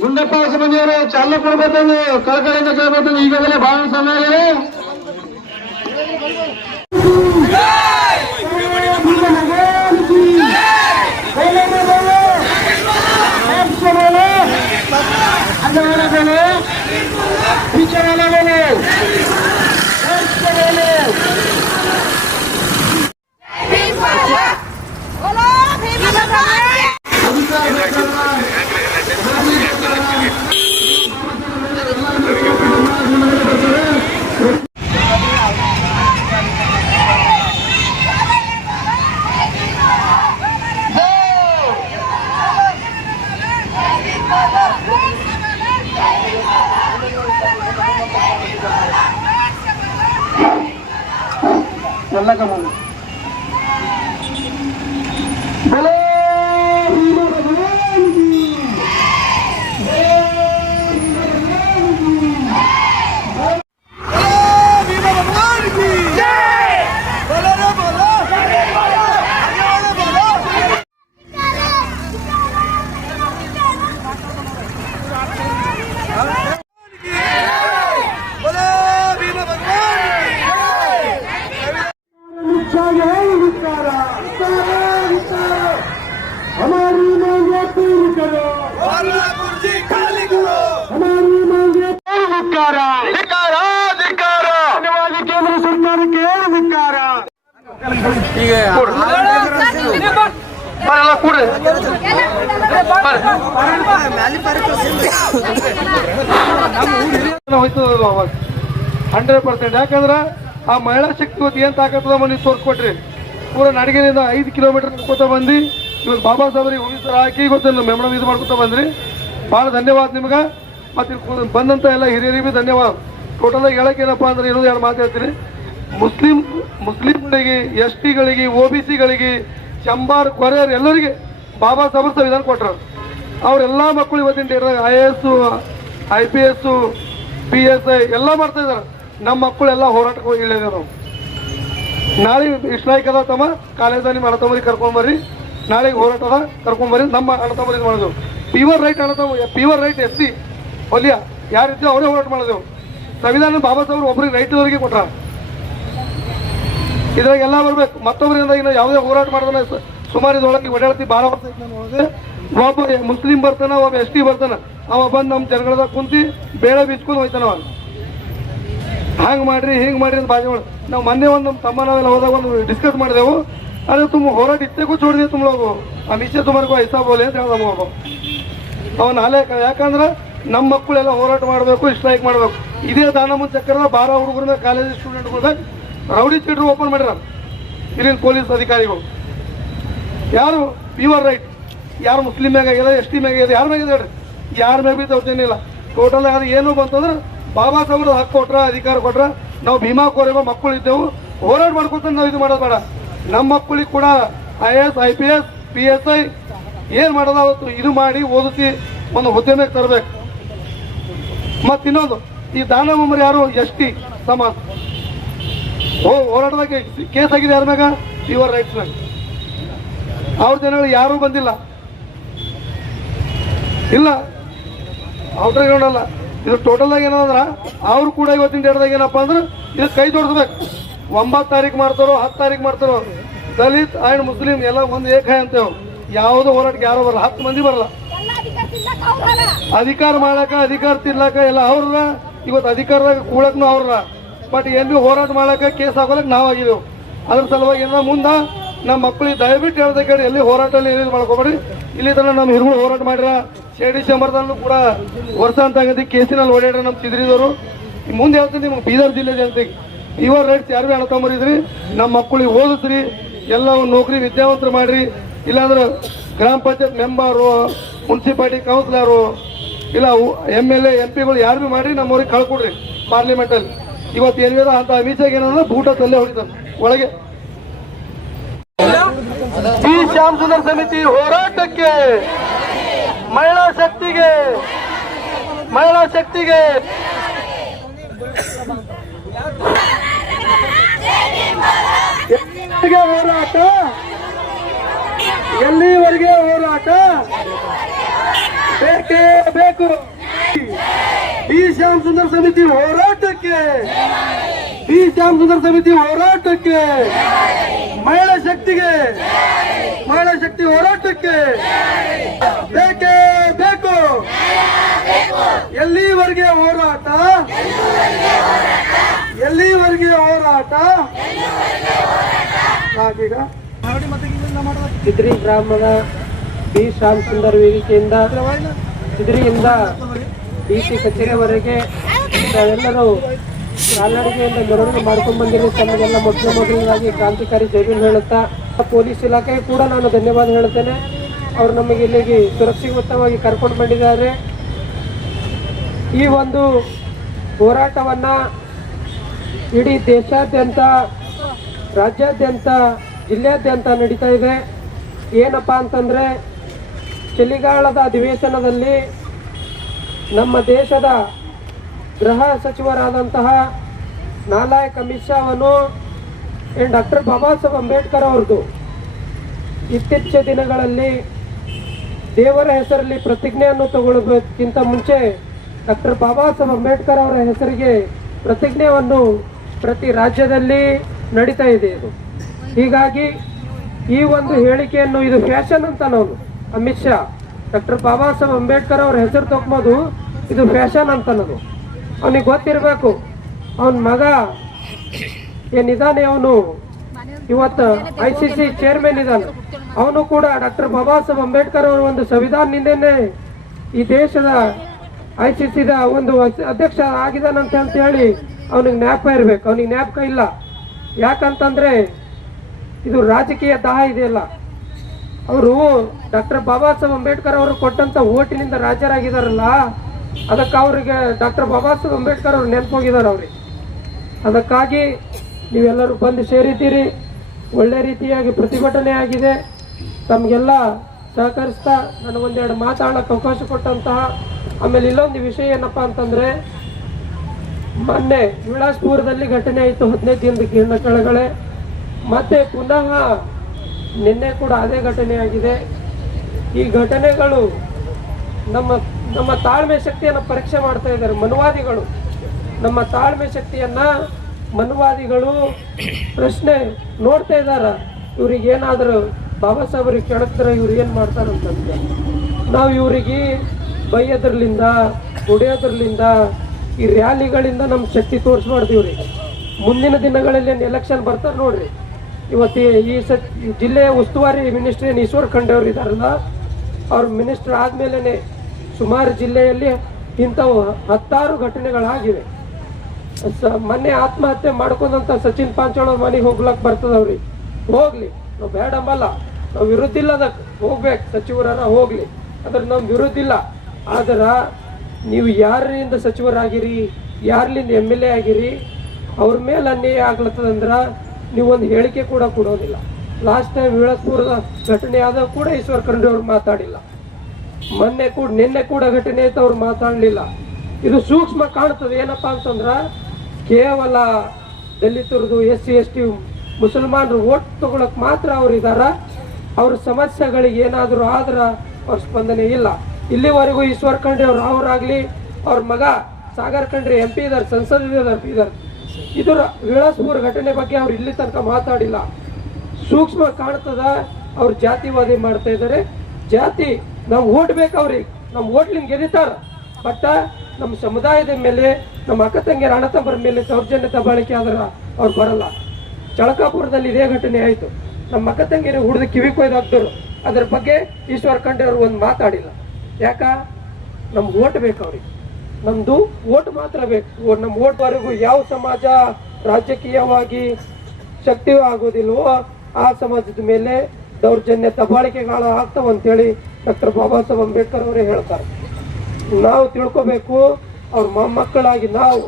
ಗುಂಡಪ್ಪ ಸಂಬಂಧಿಯವರು ಚಾಲನೆ ಕೊಡಬೇಕಂದು ಕಳಕಳಿಯಿಂದ ಕೇಳಬೇಕು. ಈಗಾಗಲೇ ಬಹಳ ಸಮಯ ಹೋಯ್ತು 100%. ಯಾಕಂದ್ರೆ ಆ ಮಹಿಳಾ ಶಕ್ತಿ ಇವತ್ತು ಏನ್ ತಾಕತ್ತದ ಮನೆ ತೋರ್ಸ್ಕೊಟ್ರಿ. ಪೂರ ನಡಿಗೆಯಿಂದ 5 ಕಿಲೋಮೀಟರ್ ನಡ್ಕೋತ ಬಂದು ಇವತ್ತು ಬಾಬಾ ಸಾಹೇಬ್ರಿಗೆ ಹೋಗಿ ಹಾಕಿ ಗೊತ್ತ ಮೆಮೊರಂ ಇದು ಮಾಡ್ಕೊತ ಬಂದ್ರಿ. ಭಾಳ ಧನ್ಯವಾದ ನಿಮ್ಗೆ. ಮತ್ತೆ ಬಂದಂತ ಎಲ್ಲ ಹಿರಿಯರಿಗೆ ಧನ್ಯವಾದ. ಟೋಟಲ್ ಆಗಿ ಹೇಳಕ್ ಏನಪ್ಪಾ ಅಂದ್ರೆ ಇನ್ನೊಂದು 2 ಮಾತು ಹೇಳ್ತೀನಿ. ಮುಸ್ಲಿಂಗಳಿಗೆ, STಗಳಿಗೆ, OBCಗಳಿಗೆ, ಚಂಬಾರ್, ಕೊರಿಯರ್ ಎಲ್ಲರಿಗೆ ಬಾಬಾ ಸಾಹೇಬ್ ಸಂವಿಧಾನ ಕೊಟ್ಟರು. ಅವರೆಲ್ಲ ಮಕ್ಕಳು ಇವತ್ತಿನ ಡೇಟ್ದಾಗ IAS, IPS, PSI ಎಲ್ಲ ಮಾಡ್ತಾ ಇದಾರೆ. ನಮ್ಮ ಮಕ್ಕಳೆಲ್ಲ ಹೋರಾಟಕ್ಕೆ ಹೋಗಿ ಇಳಿದೇವೆ ನಾವು. ನಾಳೆ ಇಸ್ಲಾಯಿಕ್ ಅದ ತಮ್ಮ ಕಾಲೇಜ್ ನಿಮ್ಮ ಅಣ್ಣತಮ್ಮರಿಗೆ ಕರ್ಕೊಂಡ್ಬರ್ರಿ. ನಾಳೆಗೆ ಹೋರಾಟ ಅದ ಕರ್ಕೊಂಡ್ಬರ್ರಿ. ನಮ್ಮ ಅಣ್ಣತಮ್ಮರಿಗೆ ಮಾಡಿದೆವು. ಪ್ಯೂರ್ ರೈಟ್ ಅಣ್ಣತಮ್ಮ, ಪ್ಯೂರ್ ರೈಟ್ SC ಹೊಲಿಯ ಯಾರಿದ್ದೀವಿ ಅವರೇ ಹೋರಾಟ ಮಾಡಿದೆವು. ಸಂವಿಧಾನ ಬಾಬಾ ಸಾಹೇಬ್ರು ಒಬ್ರಿಗೆ ರೈಟ್ ಅವರಿಗೆ ಕೊಟ್ರ. ಇದ್ರಾಗ ಎಲ್ಲ ಬರ್ಬೇಕು. ಮತ್ತೊಬ್ಬರಿಂದ ಇನ್ನು ಯಾವುದೇ ಹೋರಾಟ ಮಾಡಿದ್ರೆ ಸುಮಾರು ಇದೊಳಗೆ ಓಡಾಡ್ತಿ 12 ವರ್ಷ ನೋಡಿದೆ. ಒಬ್ಬ ಮುಸ್ಲಿಂ ಬರ್ತಾನ, ಒಬ್ಬ ST ಬರ್ತಾನ. ಅವ ಬಂದು ನಮ್ಮ ಜನಗಳದಾಗ ಕುಂತಿ ಬೇಳೆ ಬೀಸ್ಕೊಂಡು ಹೋಯ್ತಾನವ. ಹಂಗೆ ಮಾಡ್ರಿ ಹಿಂಗೆ ಮಾಡ್ರಿ ಅಂತ ಬಾಜಿ ಮಾಡಿ ನಾವು ಮೊನ್ನೆ ಒಂದು ನಮ್ಮ ತಮ್ಮ ನಾವೆಲ್ಲ ಹೋದಾಗ ಒಂದು ಡಿಸ್ಕಸ್ ಮಾಡಿದೆವು. ಅದೇ ತುಂಬ ಹೋರಾಟ ಇತ್ತೇಗೂ ಚೋಡಿದೆ ತುಂಬ ಲೋಗು ಅಮಿಷೆ ತುಮಾರ್ಗು ಐಸಾ ಬೋಲೆ ಅಂತ ಹೇಳ್ದ ಒಬ್ಬ ಅವನ ಅಲೆ. ಯಾಕಂದ್ರೆ ನಮ್ಮ ಮಕ್ಕಳೆಲ್ಲ ಹೋರಾಟ ಮಾಡಬೇಕು, ಸ್ಟ್ರೈಕ್ ಮಾಡಬೇಕು. ಇದೇ ದಾನಮನ್ ಚಕ್ರದ 12 ಹುಡುಗರ ಕಾಲೇಜ್ ಸ್ಟೂಡೆಂಟ್ಗಳ ರೌಡಿ ಚೀಟ್ರು ಓಪನ್ ಮಾಡಿರ ಇಲ್ಲಿನ ಪೊಲೀಸ್ ಅಧಿಕಾರಿಗಳು. ಯಾರು ಪ್ಯೂರ್ ರೈಟ್, ಯಾರು ಮುಸ್ಲಿಂ ಮ್ಯಾಗ ಆಗ್ಯದ, ST ಮ್ಯಾಗ ಆಗ್ಯದ, ಯಾರ ಮ್ಯಾಗ ಹೇಳ್ರಿ, ಯಾರ ಮ್ಯಾಗ ಬಿ ತೋರ್ತೇನಿಲ್ಲ. ಟೋಟಲ್ ಅದು ಏನು ಬಂತಂದ್ರೆ ಬಾಬಾ ಸಾಹೇಬ್ರು ಹಕ್ಕು ಕೊಟ್ರ, ಅಧಿಕಾರ ಕೊಟ್ರ. ನಾವು ಭೀಮಾ ಕೋರೆವ ಮಕ್ಕಳು ಇದ್ದೆವು, ಹೋರಾಟ ಮಾಡ್ಕೊತ ನಾವು ಇದು ಮಾಡೋದು ಬೇಡ. ನಮ್ಮ ಮಕ್ಕಳಿಗೆ ಕೂಡ IAS, IPS, PSI ಏನು ಮಾಡೋದು ಅವತ್ತು ಇದು ಮಾಡಿ ಓದಿಸಿ ಒಂದು ಹುದ್ದೆ ಮ್ಯಾಗ ತರಬೇಕು. ಮತ್ತು ಇನ್ನೊಂದು ಈ ದಾನ ಮಮ್ಮರು ಯಾರು ST ಸಮಾಜ ಹೋರಾಟದಾಗ ಕೇಸ್ ಆಗಿದೆ ಯಾರ ಮ್ಯಾಗ, ಪ್ಯೂರ್ ರೈಟ್ಸ್ ಮ್ಯಾಗ. ಅವ್ರ ಜನಗಳು ಯಾರೂ ಬಂದಿಲ್ಲ ಇಲ್ಲ ಔಟ್ರ ಗ್ರೌಂಡಲ್ಲ. ಇದು ಟೋಟಲ್ ಆಗಿ ಏನಂದ್ರೆ ಅವ್ರು ಕೂಡ ಇವತ್ತಿನ ಡೇಟ್ದಾಗ ಏನಪ್ಪ ಅಂದ್ರೆ ಇದು ಕೈ ಜೋಡಿಸ್ಬೇಕು. 9 ತಾರೀಕು ಮಾಡ್ತಾರೋ 10 ತಾರೀಕು ಮಾಡ್ತಾರೋ ದಲಿತ್ ಆ್ಯಂಡ್ ಮುಸ್ಲಿಂ ಎಲ್ಲ ಒಂದು ಏಕಾಯ ಅಂತೇವೆ. ಯಾವುದೋ ಹೋರಾಟಕ್ಕೆ ಯಾರೋ ಬರಲ್ಲ, 10 ಮಂದಿ ಬರಲ್ಲ. ಅಧಿಕಾರ ಮಾಡಕ, ಅಧಿಕಾರ ತಿನ್ಲಾಕ ಎಲ್ಲ ಅವ್ರ. ಇವತ್ತು ಅಧಿಕಾರದಾಗ ಕೂಡಕ್ನು ಅವ್ರ. ಬಟ್ ಏನು ಹೋರಾಟ ಮಾಡಕ, ಕೇಸ್ ಹಾಕೋಲಕ್ಕೆ ನಾವಾಗಿದ್ದೆವು. ಅದ್ರ ಸಲುವಾಗಿ ಏನ ಮುಂದೆ ನಮ್ಮ ಮಕ್ಕಳಿಗೆ ದಯವಿಟ್ಟು ಹೇಳ್ದ ಕೇಳಿ ಎಲ್ಲಿ ಹೋರಾಟಲ್ಲಿ ಏನೇನು ಮಾಡ್ಕೊಬೇಡಿ. ಇಲ್ಲಿ ತನಕ ನಮ್ಮ ಹಿರಿಗಳು ಹೋರಾಟ ಮಾಡಿರ. ಶೇಡಿ ಚಂಬರ್ದಲ್ಲೂ ಕೂಡ ವರ್ಷ ಅಂತ ಆಗದಿ ಕೇಸಿನಲ್ಲಿ ಓಡಾಡ್ರ ನಮ್ಮ ಚಿದ್ರಿದವರು. ಮುಂದೆ ಹೇಳ್ತೀನಿ ನಿಮ್ಗೆ ಬೀದರ್ ಜಿಲ್ಲೆ ಜನತೆಗೆ ಪ್ಯೂರ್ ರೈಟ್ಸ್ ಯಾರು ಅಣ್ತಂಬರಿದ್ರಿ, ನಮ್ಮ ಮಕ್ಕಳಿಗೆ ಓದಿಸ್ರಿ, ಎಲ್ಲ ನೌಕರಿ ವಿದ್ಯಾವಂತರು ಮಾಡ್ರಿ. ಇಲ್ಲಾಂದ್ರೆ ಗ್ರಾಮ ಪಂಚಾಯತ್ ಮೆಂಬರು, ಮುನ್ಸಿಪಾಲಿಟಿ ಕೌನ್ಸಿಲರು, ಇಲ್ಲ MLA MP ಯಾರು ಭೀ ಮಾಡ್ರಿ, ನಮ್ಮವ್ರಿಗೆ ಕಳ್ಕೊಡ್ರಿ ಪಾರ್ಲಿಮೆಂಟಲ್ಲಿ. ಇವತ್ತು ಏನಿದೆ ಅಂತ ಅಮಿಷಾಗ ಏನಂದ್ರೆ ಬೂಟ ತಲ್ಲೇ ಹೊಡಿತಾನೆ ಒಳಗೆ. ಈ ಶ್ಯಾಮ್ ಸುಂದರ್ ಸಮಿತಿ ಹೋರಾಟಕ್ಕೆ, ಮಹಿಳಾ ಶಕ್ತಿಗೆ ಹೋರಾಟ, ಎಲ್ಲಿವರೆಗೆ ಹೋರಾಟ. ಬೇಕು. ಬಿ ಶ್ಯಾಮ್ ಸುಂದರ್ ಸಮಿತಿ ಹೋರಾಟಕ್ಕೆ, ಬಿ ಶ್ಯಾಮ್ ಸುಂದರ್ ಸಮಿತಿ ಹೋರಾಟಕ್ಕೆ, ಮಹಿಳಾ ಶಕ್ತಿಗೆ, ಮಹಿಳಾ ಶಕ್ತಿ ಹೋರಾಟಕ್ಕೆ ಬೇಕೇ ಬೇಕು. ಎಲ್ಲಿವರೆಗೆ ಹೋರಾಟ, ಎಲ್ಲಿವರೆಗೆ ಹೋರಾಟ. ನಾವೀಗ ಚಿದ್ರಿ ಗ್ರಾಮದ ಬಿ ಶ್ಯಾಮ್ ಸುಂದರ್ ವೇದಿಕೆಯಿಂದ ಚಿದ್ರಿಯಿಂದ ಡಿಸಿ ಕಚೇರಿವರೆಗೆ ನಾವೆಲ್ಲರೂ ಕಾಲ್ನಡಿಗೆಯಿಂದ ಮೆರವಣಿಗೆ ಮಾಡ್ಕೊಂಡು ಬಂದಿರೋ ತಮಗೆಲ್ಲ ಮೊದಲನೇದಾಗಿ ಕ್ರಾಂತಿಕಾರಿ ಜೈಬೀನ್ ಹೇಳುತ್ತಾ ಪೊಲೀಸ್ ಇಲಾಖೆಗೆ ಕೂಡ ನಾನು ಧನ್ಯವಾದ ಹೇಳುತ್ತೇನೆ. ಅವರು ನಮಗೆ ಇಲ್ಲಿಗೆ ಸುರಕ್ಷಿತವಾಗಿ ಕರ್ಕೊಂಡು ಬಂದಿದ್ದಾರೆ. ಈ ಒಂದು ಹೋರಾಟವನ್ನು ಇಡೀ ದೇಶಾದ್ಯಂತ, ರಾಜ್ಯಾದ್ಯಂತ, ಜಿಲ್ಲೆಯಾದ್ಯಂತ ನಡೀತಾ ಇದೆ. ಏನಪ್ಪ ಅಂತಂದರೆ, ಚಳಿಗಾಲದ ಅಧಿವೇಶನದಲ್ಲಿ ನಮ್ಮ ದೇಶದ ಗೃಹ ಸಚಿವರಾದಂತಹ ನಾಲಾಯಕ್ ಅಮಿತ್ ಶಾ ಅವನು ಡಾಕ್ಟರ್ ಬಾಬಾ ಸಾಹೇಬ್ ಅಂಬೇಡ್ಕರ್ ಅವ್ರದ್ದು ಇತ್ತೀಚಿನ ದಿನಗಳಲ್ಲಿ ದೇವರ ಹೆಸರಲ್ಲಿ ಪ್ರತಿಜ್ಞೆಯನ್ನು ತಗೊಳ್ಳೋದಕ್ಕಿಂತ ಮುಂಚೆ ಡಾಕ್ಟರ್ ಬಾಬಾ ಸಾಹೇಬ್ ಅಂಬೇಡ್ಕರ್ ಅವರ ಹೆಸರಿಗೆ ಪ್ರತಿಜ್ಞೆಯನ್ನು ಪ್ರತಿ ರಾಜ್ಯದಲ್ಲಿ ನಡೀತಾ ಇದೆ. ಇದು ಹೀಗಾಗಿ ಈ ಒಂದು ಹೇಳಿಕೆಯನ್ನು ಇದು ಫ್ಯಾಷನ್ ಅಂತ ನಾವು ಅಮಿತ್ ಶಾ ಡಾಕ್ಟರ್ ಬಾಬಾ ಸಾಹೇಬ್ ಅಂಬೇಡ್ಕರ್ ಅವ್ರ ಹೆಸರು ತಗೊಂಬೋದು, ಇದು ಫ್ಯಾಷನ್ ಅಂತ ಅನ್ನೋದು ಅವನಿಗೆ ಗೊತ್ತಿರಬೇಕು. ಅವನ ಮಗ ಏನಿದ್ದಾನೆ ಅವನು ಇವತ್ತು ICC ಚೇರ್ಮನ್ ಇದ್ದಾನೆ. ಅವನು ಕೂಡ ಡಾಕ್ಟರ್ ಬಾಬಾ ಸಾಹೇಬ್ ಅಂಬೇಡ್ಕರ್ ಅವರ ಒಂದು ಸಂವಿಧಾನದಿಂದನೇ ಈ ದೇಶದ ICCದ ಒಂದು ಅಧ್ಯಕ್ಷ ಆಗಿದ್ದಾನಂತ ಹೇಳಿ ಅವನಿಗೆ ಜ್ಞಾಪಕ ಇರಬೇಕು. ಅವನಿಗೆ ಜ್ಞಾಪಕ ಇಲ್ಲ. ಯಾಕಂತಂದ್ರೆ ಇದು ರಾಜಕೀಯ ದಾಹ ಇದೆಯಲ್ಲ. ಅವರು ಡಾಕ್ಟರ್ ಬಾಬಾ ಸಾಹೇಬ್ ಅಂಬೇಡ್ಕರ್ ಅವರು ಕೊಟ್ಟಂತ ಓಟಿನಿಂದ ರಾಜ್ಯರಾಗಿದ್ದಾರಲ್ಲ, ಅದಕ್ಕೆ ಅವರಿಗೆ ಡಾಕ್ಟರ್ ಬಾಬಾ ಸಾಹೇಬ್ ಅಂಬೇಡ್ಕರ್ ಅವ್ರು ನೆನಪೋಗಿದ್ದಾರೆ ಅವ್ರಿಗೆ. ಅದಕ್ಕಾಗಿ ನೀವೆಲ್ಲರೂ ಬಂದು ಸೇರಿದ್ದೀರಿ. ಒಳ್ಳೆ ರೀತಿಯಾಗಿ ಪ್ರತಿಭಟನೆ ಆಗಿದೆ. ತಮಗೆಲ್ಲ ಸಹಕರಿಸ್ತಾ ನನಗೊಂದೆರಡು ಮಾತಾಡೋಕ್ಕೆ ಅವಕಾಶ ಕೊಟ್ಟಂತಹ, ಆಮೇಲೆ ಇಲ್ಲೊಂದು ವಿಷಯ ಏನಪ್ಪ ಅಂತಂದರೆ, ಮೊನ್ನೆ ವಿಳಾಸ್ಪುರದಲ್ಲಿ ಘಟನೆ ಆಯಿತು 15 ದಿನದ ಕೆಳಗಡೆ. ಮತ್ತೆ ಪುನಃ ನಿನ್ನೆ ಕೂಡ ಅದೇ ಘಟನೆ ಆಗಿದೆ. ಈ ಘಟನೆಗಳು ನಮ್ಮ ತಾಳ್ಮೆ ಶಕ್ತಿಯನ್ನು ಪರೀಕ್ಷೆ ಮಾಡ್ತಾ ಇದ್ದಾರೆ ಮನುವಾದಿಗಳು. ನಮ್ಮ ತಾಳ್ಮೆ ಶಕ್ತಿಯನ್ನ ಮನುವಾದಿಗಳು ಪ್ರಶ್ನೆ ನೋಡ್ತಾ ಇದ್ದಾರೆ. ಇವ್ರಿಗೆ ಏನಾದರೂ ಬಾಬಾ ಸಾಹೇಬ್ರಿಗೆ ಕೆಳಕ್ತಾರೆ ಇವ್ರು ಏನು ಮಾಡ್ತಾರಂತಂದ್ರೆ, ನಾವು ಇವರಿಗೆ ಬೈಯೋದ್ರಲಿಂದ, ಹೊಡೆಯೋದ್ರಲಿಂದ, ಈ ರ್ಯಾಲಿಗಳಿಂದ ನಮ್ಮ ಶಕ್ತಿ ತೋರಿಸ್ಬಾರ್ದಿವ್ರಿ. ಮುಂದಿನ ದಿನಗಳಲ್ಲಿ ಎಲೆಕ್ಷನ್ ಬರ್ತಾರೆ ನೋಡ್ರಿ. ಇವತ್ತು ಈ ಜಿಲ್ಲೆಯ ಉಸ್ತುವಾರಿ ಮಿನಿಸ್ಟ್ರಿ ಈಶ್ವರ್ ಖಂಡ್ರೆ ಅವರು ಇದ್ದಾರಲ್ಲ, ಅವ್ರ ಮಿನಿಸ್ಟರ್ ಆದಮೇಲೆ ಸುಮಾರು ಜಿಲ್ಲೆಯಲ್ಲಿ ಇಂಥವು 10 ಘಟನೆಗಳಾಗಿವೆ. ಮೊನ್ನೆ ಆತ್ಮಹತ್ಯೆ ಮಾಡ್ಕೊಂಡಂತ ಸಚಿನ್ ಪಾಂಚಾಳ್ ಅವ್ರ ಮನೆಗೆ ಹೋಗ್ಲಕ್ಕೆ ಬರ್ತದ ಅವ್ರಿಗೆ. ಹೋಗ್ಲಿ, ನಾವು ಬೇಡ ಅಂಬಲ್ಲ, ನಾವು ವಿರುದ್ಧ ಇಲ್ಲ. ಅದಕ್ಕೆ ಹೋಗ್ಬೇಕು, ಸಚಿವರ ಹೋಗ್ಲಿ, ಅದ್ರ ನಮ್ಮ ವಿರುದ್ಧ ಇಲ್ಲ. ಆದ್ರೆ ನೀವು ಯಾರಿಂದ ಸಚಿವರಾಗಿರಿ, ಯಾರ್ಲಿಂದ MLA ಆಗಿರಿ, ಅವ್ರ ಮೇಲೆ ಅನ್ಯಾಯ ಆಗ್ಲತ್ತದಂದ್ರೆ ನೀವೊಂದು ಹೇಳಿಕೆ ಕೂಡ ಕೊಡೋದಿಲ್ಲ. ಲಾಸ್ಟ್ ಟೈಮ್ ವಿಳಾಸ್ಪುರದ ಘಟನೆ ಆದಾಗ ಕೂಡ ಈಶ್ವರ್ ಖಂಡ್ರೆ ಅವ್ರು ಮಾತಾಡಿಲ್ಲ. ನಿನ್ನೆ ಕೂಡ ಘಟನೆ ಆಯ್ತು, ಅವ್ರು ಮಾತಾಡಲಿಲ್ಲ. ಇದು ಸೂಕ್ಷ್ಮ ಕಾಣ್ತದೆ. ಏನಪ್ಪ ಅಂತಂದ್ರೆ, ಕೇವಲ ದಲಿತರದು, SC ST ಮುಸಲ್ಮಾನರು ಓಟ್ ತಗೊಳಕ್ ಮಾತ್ರ ಅವ್ರು ಇದಾರ. ಅವ್ರ ಸಮಸ್ಯೆಗಳಿಗೆ ಏನಾದರೂ ಆದ್ರೆ ಅವ್ರ ಸ್ಪಂದನೆ ಇಲ್ಲ. ಇಲ್ಲಿವರೆಗೂ ಈಶ್ವರ್ ಖಂಡ್ರೆ ಅವರಾಗ್ಲಿ, ಅವ್ರ ಮಗ ಸಾಗರ್ ಖಂಡ್ರೆ MP ಇದ್ದಾರೆ, ಸಂಸದ ಇದರ ವಿಳಾಸ್ಪುರ ಘಟನೆ ಬಗ್ಗೆ ಅವ್ರು ಇಲ್ಲಿ ತನಕ ಮಾತಾಡಿಲ್ಲ. ಸೂಕ್ಷ್ಮ ಕಾಣ್ತದ. ಅವ್ರು ಜಾತಿವಾದಿ ಮಾಡ್ತಾ ಇದ್ದಾರೆ. ಜಾತಿ ನಾವು ಓಟ್ ಬೇಕು ಅವ್ರಿಗೆ, ನಮ್ಮ ಓಟ್ಲಿಂದ ಗೆದಿತಾರ. ಬಟ್ ನಮ್ಮ ಸಮುದಾಯದ ಮೇಲೆ, ನಮ್ಮ ಅಕ್ಕ ತಂಗಿಯರ ಅಣ್ಣ ತಮ್ಮರ ಮೇಲೆ ದೌರ್ಜನ್ಯ ದಬ್ಬಾಳಿಕೆ ಆದ್ರೆ ಅವ್ರು ಬರಲ್ಲ. ಚಳಕಾಪುರದಲ್ಲಿ ಇದೇ ಘಟನೆ ಆಯಿತು. ನಮ್ಮ ಅಕ್ಕ ತಂಗಿಯರ ಹುಡಿದು ಕಿವಿ ಕೊಯ್ದಾಕ್ತರು. ಅದ್ರ ಬಗ್ಗೆ ಈಶ್ವರ್ ಖಂಡ್ರೆ ಅವರು ಒಂದು ಮಾತಾಡಿಲ್ಲ. ಯಾಕ? ನಮ್ಗೆ ಓಟ್ ಬೇಕು ಅವ್ರಿಗೆ, ನಮ್ದು ಓಟ್ ಮಾತ್ರ ಬೇಕು. ನಮ್ಮ ಓಟ್ವರೆಗೂ ಯಾವ ಸಮಾಜ ರಾಜಕೀಯವಾಗಿ ಶಕ್ತಿ ಆಗೋದಿಲ್ವೋ ಆ ಸಮಾಜದ ಮೇಲೆ ದೌರ್ಜನ್ಯ ದಬ್ಬಾಳಿಕೆಗಳು ಆಗ್ತಾವಂತೇಳಿ ಡಾಕ್ಟರ್ ಬಾಬಾ ಸಾಹೇಬ್ ಅಂಬೇಡ್ಕರ್ ಅವರೇ ಹೇಳ್ತಾರೆ. ನಾವು ತಿಳ್ಕೊಬೇಕು. ಅವ್ರ ಮೊಮ್ಮಕ್ಕಳಾಗಿ ನಾವು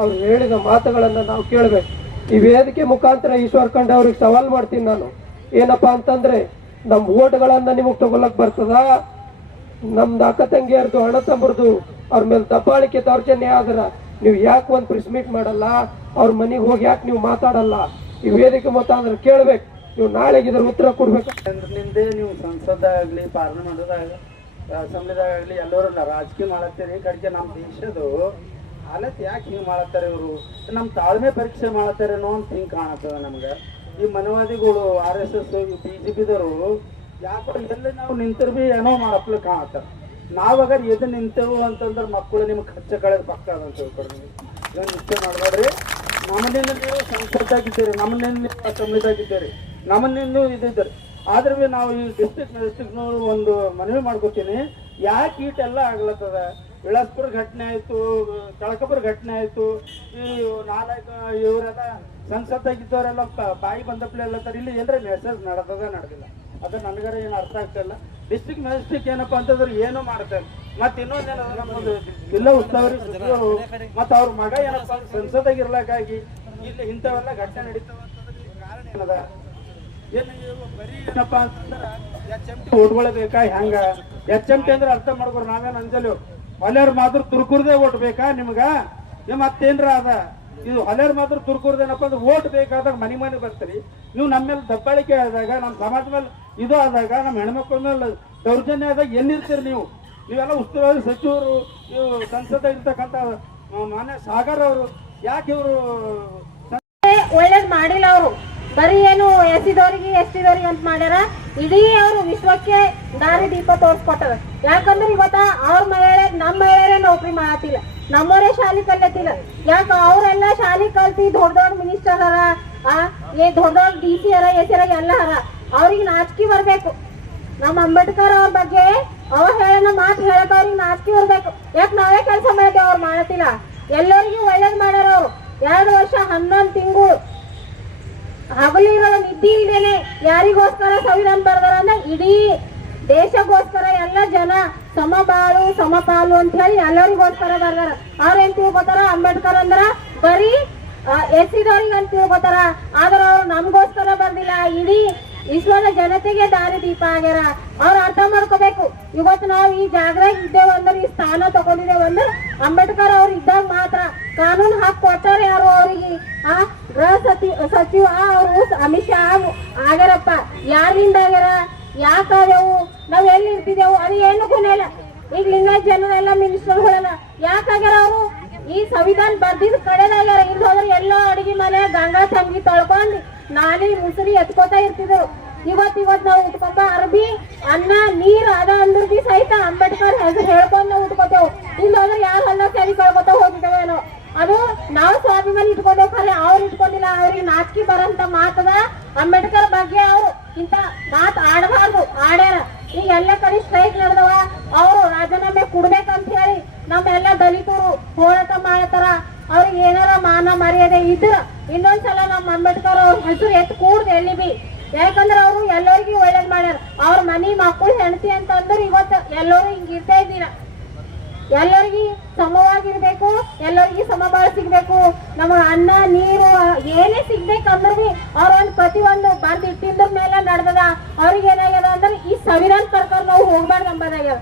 ಅವ್ರು ಹೇಳಿದ ಮಾತುಗಳನ್ನು ನಾವು ಕೇಳಬೇಕು. ಈ ವೇದಿಕೆ ಮುಖಾಂತರ ಈಶ್ವರ್ ಖಂಡ್ರೆ ಅವ್ರಿಗೆ ಸವಾಲ್ ಮಾಡ್ತೀನಿ ನಾನು. ಏನಪ್ಪಾ ಅಂತಂದ್ರೆ, ನಮ್ಮ ಓಟ್ಗಳನ್ನ ನಿಮಗೆ ತಗೊಳಕ್ ಬರ್ತದ? ನಮ್ದು ಅಕ್ಕ ತಂಗಿಯರ್ದು, ಅಣ್ಣ ತಮ್ಮರದು ಅವ್ರ ಮೇಲೆ ದಬ್ಬಾಳಿಕೆ ದೌರ್ಜನ್ಯ ಆದ್ರ ನೀವು ಯಾಕೆ ಒಂದು ಪ್ರೆಸ್ ಮೀಟ್ ಮಾಡಲ್ಲ? ಅವ್ರ ಮನೆಗೆ ಹೋಗಿ ಯಾಕೆ ನೀವು ಮಾತಾಡಲ್ಲ? ಈ ವೇದಿಕೆ ಮುಖಾಂತರ ಕೇಳ್ಬೇಕು. ನೀವು ನಾಳೆಗೆ ಇದ್ರ ಉತ್ತರ ಕೊಡ್ಬೇಕು. ನಿಂದೆ ನೀವು ಸಂಸದ ಆಗ್ಲಿ, ಪಾರ್ಲಿಮೆಂಟ್ ಅಸೆಂಬ್ಲಿದಾಗಲಿ ಎಲ್ಲರೂ ರಾಜಕೀಯ ಮಾಡತ್ತೀರಿ ಕಡೆಗೆ ನಮ್ಮ ದೇಶದ್ದು ಹಾಲತ್ ಯಾಕೆ ಹಿಂಗೆ ಮಾಡತ್ತಾರೆ ಇವರು ನಮ್ಮ ತಾಳ್ಮೆ ಪರೀಕ್ಷೆ ಮಾಡತ್ತಾರೇನೋ ಅಂತ ಹಿಂಗೆ ಕಾಣತ್ತದ ನಮ್ಗೆ. ಈ ಮನವಾದಿಗಳು RSS BJPದವರು ಯಾಕೋ ಎಲ್ಲಿ ನಾವು ನಿಂತರು ಭೀ ಏನೋ ಮಾಡಪ್ಲೆ ಕಾಣತ್ತಾರ. ನಾವಾಗ ಎದು ನಿಂತೆವು ಅಂತಂದ್ರೆ ಮಕ್ಕಳು ನಿಮ್ಗೆ ಖರ್ಚು ಕಳೆದ ಪಕ್ಕ ಅಂತ ತಿಳ್ಕೊಡ್ರಿ. ಇದನ್ನು ನಿಶ್ಚಯ ಮಾಡಬೇಡ್ರಿ. ನಮ್ಮನಿಂದ ನೀವು ಸಂಸತ್ತಾಗಿದ್ದೀರಿ, ನಮ್ಮನಿಂದ ನೀವು ಅಸೆಂಬ್ಲಿದಾಗಿದ್ದೀರಿ, ನಮ್ಮನಿಂದ ಇದ್ದಿದ್ದೀರಿ. ಆದ್ರೆ ಭೀ ನಾವು ಈ ಡಿಸ್ಟ್ರಿಕ್ಟ್ನವ್ರು ಒಂದು ಮನವಿ ಮಾಡ್ಕೋತೀನಿ, ಯಾಕೆ ಈಟೆಲ್ಲ ಆಗ್ಲತ್ತದ. ವಿಳಾಸ್ಪುರ ಘಟನೆ ಆಯಿತು, ಕಳಕಪುರ ಘಟನೆ ಆಯಿತು, ಈ ನಾಲ್ಕು ಇವರೆಲ್ಲ ಸಂಸತ್ತಾಗಿದ್ದವರೆಲ್ಲ ಬಾಯಿ ಬಂದಪ್ಲೆ ಎಲ್ಲತ್ತಾರೆ. ಇಲ್ಲಿ ಏನ್ರೆ ಮೆಸೇಜ್ ನಡೆದಿಲ್ಲ. ಅದು ನನಗರ ಏನು ಅರ್ಥ ಆಗ್ತಾಯಿಲ್ಲ. ಡಿಸ್ಟ್ರಿಕ್ಟ್ ಮ್ಯಾಜಿಸ್ಟ್ರೇಟ್ ಏನಪ್ಪ ಅಂತಂದ್ರೆ ಏನೋ ಮಾಡ್ತಾರೆ. ಮತ್ತೆ ಇನ್ನೊಂದೇನು ನಮ್ಮದು ಜಿಲ್ಲಾ ಉಸ್ತುವಾರಿ ಸಚಿವರು ಮತ್ತು ಅವ್ರ ಮಗ ಏನಪ್ಪ ಸಂಸದಾಗಿರ್ಲಕ್ಕಾಗಿ ಇಲ್ಲಿ ಇಂಥವೆಲ್ಲ ಘಟನೆ ನಡೀತಾವ ಅಂತಂದ್ರೆ ಕಾರಣ ಏನದ? ಏನು ಬರೀ ಏನಪ್ಪ ಅಂತಂದ್ರೆ HMT ಓಟ್ಕೊಳ್ಬೇಕಾ ಹೆಂಗ? HMT ಅಂದ್ರೆ ಅರ್ಥ ಮಾಡ್ಕೊರು, ನಾವೇನು ಅಂಜಲು ಹೊಲೆಯವ್ರು ಮಾತ್ರ ತುರ್ಕುರ್ದೇ ಓಟ್ ಬೇಕಾ ನಿಮ್ಗ? ಮತ್ತೇನ್ರ ಅದ ಇದು ಹೊಲೆಯವ್ರು ಮಾತ್ರ ತುರ್ಕುರ್ದೇನಪ್ಪ ಅಂದ್ರೆ ಓಟ್ ಬೇಕಾದಾಗ ಮನೆ ಬರ್ತೀರಿ ನೀವು. ನಮ್ಮ ಮೇಲೆ ದಬ್ಬಾಳಿಕೆ ಆದಾಗ, ನಮ್ಮ ಸಮಾಜ ಮೇಲೆ ಇದು ಆದಾಗ, ನಮ್ಮ ಹೆಣ್ಮಕ್ಳ ಮೇಲೆ ದೌರ್ಜನ್ಯ ಆದಾಗ ಎಲ್ಲಿರ್ತೀರಿ ನೀವು? ನೀವೆಲ್ಲ ಉಸ್ತುವಾರಿ ಸಚಿವರು, ನೀವು ಸಂಸದ ಇರ್ತಕ್ಕಂಥ ಮಾನ್ಯ ಸಾಗರ್ ಅವರು ಯಾಕೆ ಇವರು ಒಳ್ಳೇದ್ ಮಾಡಿಲ್ಲ. ಅವರು ಬರೀ ಏನು ಎಸ್ಸಿದವ್ರಿಗೆ ಅಂತ ಮಾಡ್ಯಾರ. ಇಡೀ ಅವರು ವಿಶ್ವಕ್ಕೆ ದಾರಿ ದೀಪ ತೋರ್ಸ್ಕೊಟ್ಟದ. ಯಾಕಂದ್ರೆ ಇವತ್ತ ಅವ್ರ ಮಹಿಳೆ ನಮ್ಮ ಮಹಿಳೆಯರೇ ನೌಕರಿ ಮಾಡತ್ತಿಲ್ಲ, ನಮ್ಮವರೇ ಶಾಲೆ ಕಲಿಯತ್ತಿಲ್ಲ. ಯಾಕ ಅವರೆಲ್ಲ ಶಾಲೆ ಕಲ್ತಿ ದೊಡ್ಡ ಮಿನಿಸ್ಟರ್ ಅರ, ದೊಡ್ಡ DC ಅರ, AC ಅರ ಎಲ್ಲ ಅರ. ಅವ್ರಿಗೆ ನಾಚಿಕೆ ಬರ್ಬೇಕು. ನಮ್ಮ ಅಂಬೇಡ್ಕರ್ ಅವ್ರ ಬಗ್ಗೆ ಹೇಳೋ ಮಾತು ಹೇಳಕ್ ಅವ್ರಿಗೆ ನಾಚಿಕೆ ಬರ್ಬೇಕು. ಯಾಕೆ ನಾವೇ ಕೆಲಸ ಮಾಡಿದ್ದೇವೆ, ಅವ್ರು ಮಾಡತ್ತಿಲ್ಲ. ಎಲ್ಲರಿಗೂ ಒಳ್ಳೇದ್ ಮಾಡ್ಯಾರ ಅವರು. 2 ವರ್ಷ 11 ತಿಂಗಳು ಹಗಲಿರೋ ನಿದ್ದೆ ಇಲ್ಲೇನೆ ಯಾರಿಗೋಸ್ಕರ ಸಂವಿಧಾನ ಬರ್ದಾರ ಅಂದ್ರೆ ಇಡೀ ದೇಶಕ್ಕೋಸ್ಕರ. ಎಲ್ಲ ಜನ ಸಮಬಾಳು ಸಮಪಾಲು ಅಂತ ಹೇಳಿ ಎಲ್ಲರಿಗೋಸ್ಕರ ಬರ್ದಾರ. ಅವ್ರೇನ್ ತಿಳ್ಕೊತಾರ, ಅಂಬೇಡ್ಕರ್ ಅಂದ್ರ ಬರೀ ಎಸ್ಸಿದವ್ರಿಗೆ ಅಂತ ತಿಳ್ಕೊತಾರ. ಆದ್ರ ಅವ್ರು ನಮ್ಗೋಸ್ಕರ ಬರ್ದಿಲ್ಲ, ಇಡೀ ವಿಶ್ವದ ಜನತೆಗೆ ದಾರಿ ದೀಪ ಆಗ್ಯಾರ. ಅವ್ರು ಅರ್ಥ ಮಾಡ್ಕೋಬೇಕು. ಇವತ್ತು ನಾವು ಈ ಜಾಗದಾಗ ಇದ್ದೇವೆ ಅಂದ್ರೆ, ಈ ಸ್ಥಾನ ತಗೊಂಡಿದ್ದೇವೆ ಅಂದ್ರೆ ಅಂಬೇಡ್ಕರ್ ಅವ್ರು ಇದ್ದಾಗ ಮಾತ್ರ. ಕಾನೂನು ಹಾಕಿ ಕೊಟ್ಟಾರೆ ಯಾರು ಅವರಿಗೆ? ಗೃಹ ಸಚಿವ ಅವರು ಅಮಿತ್ ಶಾ ಆಗ್ಯಾರಪ್ಪ. ಯಾರಿಂದ ಆಗ್ಯಾರ? ಯಾಕಾದೆವು? ನಾವ್ ಎಲ್ಲಿ ಇರ್ತಿದ್ದೆವು? ಅದು ಏನು ಗುಣ ಇಲ್ಲ. ಈಗ ಲಿಂಗಾಯತ್ ಜನರೆಲ್ಲ ಮಿನಿಸ್ಟರ್ಗಳೆಲ್ಲ ಯಾಕಾಗ್ಯಾರ? ಅವರು ಈ ಸಂವಿಧಾನ ಬರ್ದಿದ್ ಕಡೆದಾಗ್ಯಾರ. ಇಲ್ಲಿ ಹೋದ್ರೆ ಎಲ್ಲೋ ಅಡಿಗೆ ಮನೆ ಗಂಗಾ ತಂಗಿ ತೊಳ್ಕೊಂಡ್ ನಾಲಿ ಮುಸುರಿ ಎತ್ಕೋತಾ ಇರ್ತಿದ್ರು. ಇವತ್ ನಾವು ಉಟ್ಕೊಂಬ ಅರ್ಬಿ ಅನ್ನ ನೀರ್ ಅದ ಅಂದ್ರ ಬಿ ಸಹಿತ ಅಂಬೇಡ್ಕರ್ ಹೆಸರು ಹೇಳ್ಕೊಂಡ್ ನಾವು ಉಟ್ಕೋತೇವ್. ಇಲ್ಲಿ ಹೋದ್ರೆ ಯಾರು ಹೊಲ ಸರಿ ಕಳ್ಕೊತ ಹೋಗಿದ್ದೇವೇನೋ. ಅದು ನಾವು ಸ್ವಾಭಿಮಾನ ಇಟ್ಕೊಂಡೇವ್, ಖರೆ ಅವ್ರು ಇಟ್ಕೊಂಡಿಲ್ಲ. ಅವ್ರಿಗೆ ನಾಚಿಕೆ ಬರಂತ ಮಾತದ. ಅಂಬೇಡ್ಕರ್ ಬಗ್ಗೆ ಅವ್ರು ಇಂತ ಮಾತು ಆಡಬಾರ್ದು, ಆಡ್ಯಾರ. ಈಗ ಎಲ್ಲ ಕಡೆ ಸ್ಟ್ರೈಕ್ ನಡೆದವ. ಅವರು ರಾಜೀನಾಮೆ ಕೊಡ್ಬೇಕಂತ ಹೇಳಿ ನಮ್ಮೆಲ್ಲ ದಲಿತರು ಹೋರಾಟ ಮಾಡತಾರ. ಅವ್ರಿಗೆ ಏನಾರ ಮಾನ ಮರ್ಯಾದೆ ಇದ್ರ ಇನ್ನೊಂದ್ಸಲ ನಮ್ಮ ಅಂಬೇಡ್ಕರ್ ಅವ್ರ ಹೆಸರು ಎತ್ತು ಕೂಡ್ದು ಎಲ್ಲಿ ಬಿ. ಯಾಕಂದ್ರೆ ಅವರು ಎಲ್ಲರಿಗೂ ಒಳ್ಳೇದ್ ಮಾಡ್ಯಾರ. ಅವ್ರ ಮನಿ ಮಕ್ಕಳು ಹೆಂಡತಿ ಅಂತಂದ್ರೆ ಇವತ್ತು ಎಲ್ಲರೂ ಹಿಂಗ ಇರ್ತಾ ಇದ್ದೀರ. ಎಲ್ಲರಿಗೂ ಸಮವಾಗಿರ್ಬೇಕು, ಎಲ್ಲರಿಗೂ ಸಮಬಾಳು ಸಿಗ್ಬೇಕು. ನಮ್ಮ ಅನ್ನ ನೀರು ಏನೇ ಸಿಗ್ಬೇಕಂದ್ರೆ ಬಿ ಅವ್ರೊಂದು ಪ್ರತಿಯೊಂದು ಬಂದ್ ಇಟ್ಟಿದ್ರ ಮೇಲೆ ನಡೆದದ. ಅವ್ರಿಗೆ ಏನಾಗ್ಯದ ಅಂದ್ರೆ ಈ ಸಂವಿಧಾನ ಪ್ರಕಾರ ನಾವು ಹೋಗ್ಬಾರ್ದು ಅಂಬದಾಗ್ಯದ.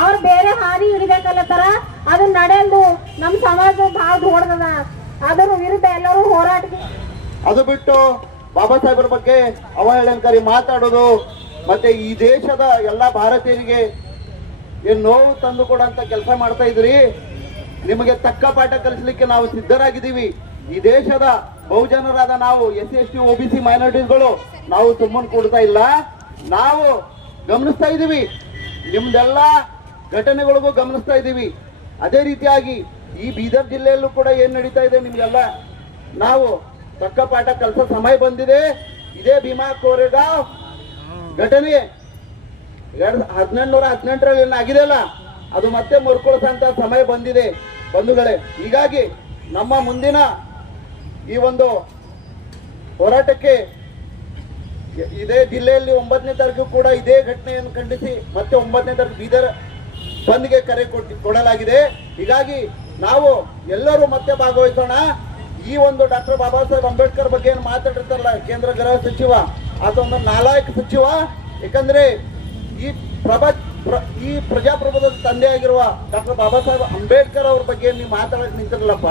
ಅವ್ರು ಬೇರೆ ಹಾದಿ ಹಿಡಿಬೇಕಲ್ಲತ್ತಾರ, ಅದನ್ನ ನಡೆಯಲ್ದು. ನಮ್ಮ ಸಮಾಜ ಭಾಳ ದೊಡ್ಡದ. ಅದ್ರ ವಿರುದ್ಧ ಎಲ್ಲರೂ ಹೋರಾಟಕ್ಕೆ. ಅದು ಬಿಟ್ಟು ಬಾಬಾ ಸಾಹೇಬ್ರ ಬಗ್ಗೆ ಅವಹೇಳನಕಾರಿ ಮಾತಾಡೋದು, ಮತ್ತೆ ಈ ದೇಶದ ಎಲ್ಲಾ ಭಾರತೀಯರಿಗೆ ಏನ್ ನೋವು ತಂದು ಕೊಡಂತ ಕೆಲಸ ಮಾಡ್ತಾ ಇದ್ರಿ. ನಿಮಗೆ ತಕ್ಕ ಪಾಠ ಕಲಿಸ್ಲಿಕ್ಕೆ ನಾವು ಸಿದ್ಧರಾಗಿದ್ದೀವಿ. ಈ ದೇಶದ ಬಹುಜನರಾದ ನಾವು SC ST OBC ಮೈನಾರಿಟೀಸ್ಗಳು ನಾವು ಸುಮ್ಮನೆ ಕೊಡ್ತಾ ಇಲ್ಲ, ನಾವು ಗಮನಿಸ್ತಾ ಇದ್ದೀವಿ. ನಿಮ್ದೆಲ್ಲ ಘಟನೆಗಳಿಗೂ ಗಮನಿಸ್ತಾ ಇದ್ದೀವಿ. ಅದೇ ರೀತಿಯಾಗಿ ಈ ಬೀದರ್ ಜಿಲ್ಲೆಯಲ್ಲೂ ಕೂಡ ಏನ್ ನಡೀತಾ ಇದೆ ನಿಮ್ಗೆಲ್ಲ ನಾವು ತಕ್ಕ ಪಾಠ ಕಲಿಸೋ ಸಮಯ ಬಂದಿದೆ. ಇದೇ ಭೀಮಾ ಕೋರೆಗಾಂವ್ ಘಟನೆ 1818ರಲ್ಲಿ ಏನಾಗಿದೆ ಅಲ್ಲ, ಅದು ಮತ್ತೆ ಮರುಕಳಿಸಂತ ಸಮಯ ಬಂದಿದೆ ಬಂಧುಗಳೇ. ಹೀಗಾಗಿ ನಮ್ಮ ಮುಂದಿನ ಈ ಒಂದು ಹೋರಾಟಕ್ಕೆ ಇದೇ ಜಿಲ್ಲೆಯಲ್ಲಿ 9ನೇ ತಾರೀಕು ಕೂಡ ಇದೇ ಘಟನೆಯನ್ನು ಖಂಡಿಸಿ ಮತ್ತೆ 9ನೇ ತಾರೀಕು ಬೀದರ್ ಬಂದ್ಗೆ ಕರೆ ಕೊಡಲಾಗಿದೆ. ಹೀಗಾಗಿ ನಾವು ಎಲ್ಲರೂ ಮತ್ತೆ ಭಾಗವಹಿಸೋಣ. ಈ ಒಂದು ಡಾಕ್ಟರ್ ಬಾಬಾ ಸಾಹೇಬ್ ಅಂಬೇಡ್ಕರ್ ಬಗ್ಗೆ ಏನು ಮಾತಾಡಿರ್ತಾರಲ್ಲ ಕೇಂದ್ರ ಗೃಹ ಸಚಿವ, ಅದೊಂದು ನಾಲಾಯಕ ಸಚಿವ. ಯಾಕಂದ್ರೆ ಈ ಪ್ರಜಾಪ್ರಭುತ್ವದ ತಂದೆ ಆಗಿರುವ ಡಾಕ್ಟರ್ ಬಾಬಾ ಸಾಹೇಬ್ ಅಂಬೇಡ್ಕರ್ ಅವ್ರ ಬಗ್ಗೆ ನೀವು ಮಾತಾಡಕ್ ನಿಂತಿರಲ್ಲಪ್ಪ.